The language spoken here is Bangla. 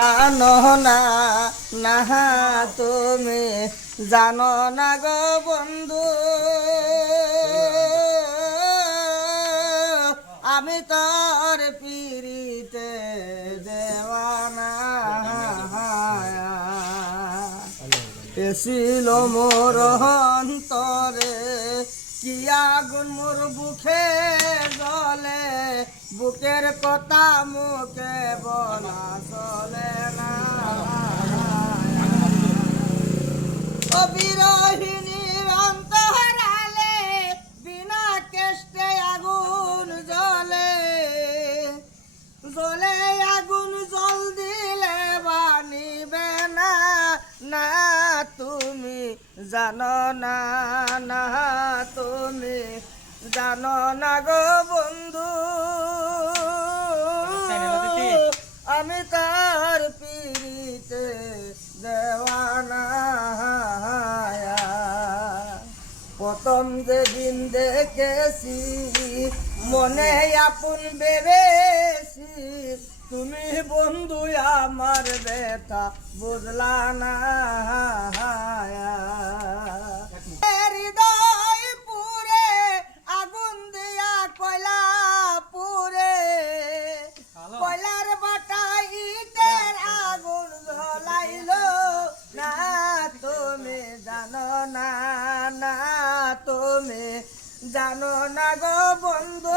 জানো না না তুমি জানো না গো বন্ধু, আমি তোর পিরিতে দেওয়ানা। এসিল মোর অন্তরে কি আগুন মোর বুকে জ্বলে, বুকের কথা মুখে বলা চলে না। ও বিরহিণীর অন্তরালে বিনা কেষ্টে আগুন জ্বলে, জ্বলে আগুন জল দিলে বানিবে না। না তুমি জানো না না তুমি জানো না গো বন্ধু, আমি তার পিরিতে দেওয়ানা। প্রথম যেদিন দেখেছি মনে আপন ভেবেছি, তুমি বন্ধু আমার ব্যথা বুঝলা না। হৃদয় পুরে আগুন দিয়া কয়লা পুরে, কয়লার বাটা ইটের আগুন জ্বলাইলো না। তুমি জানো না না তুমি জানো না গো বন্ধু,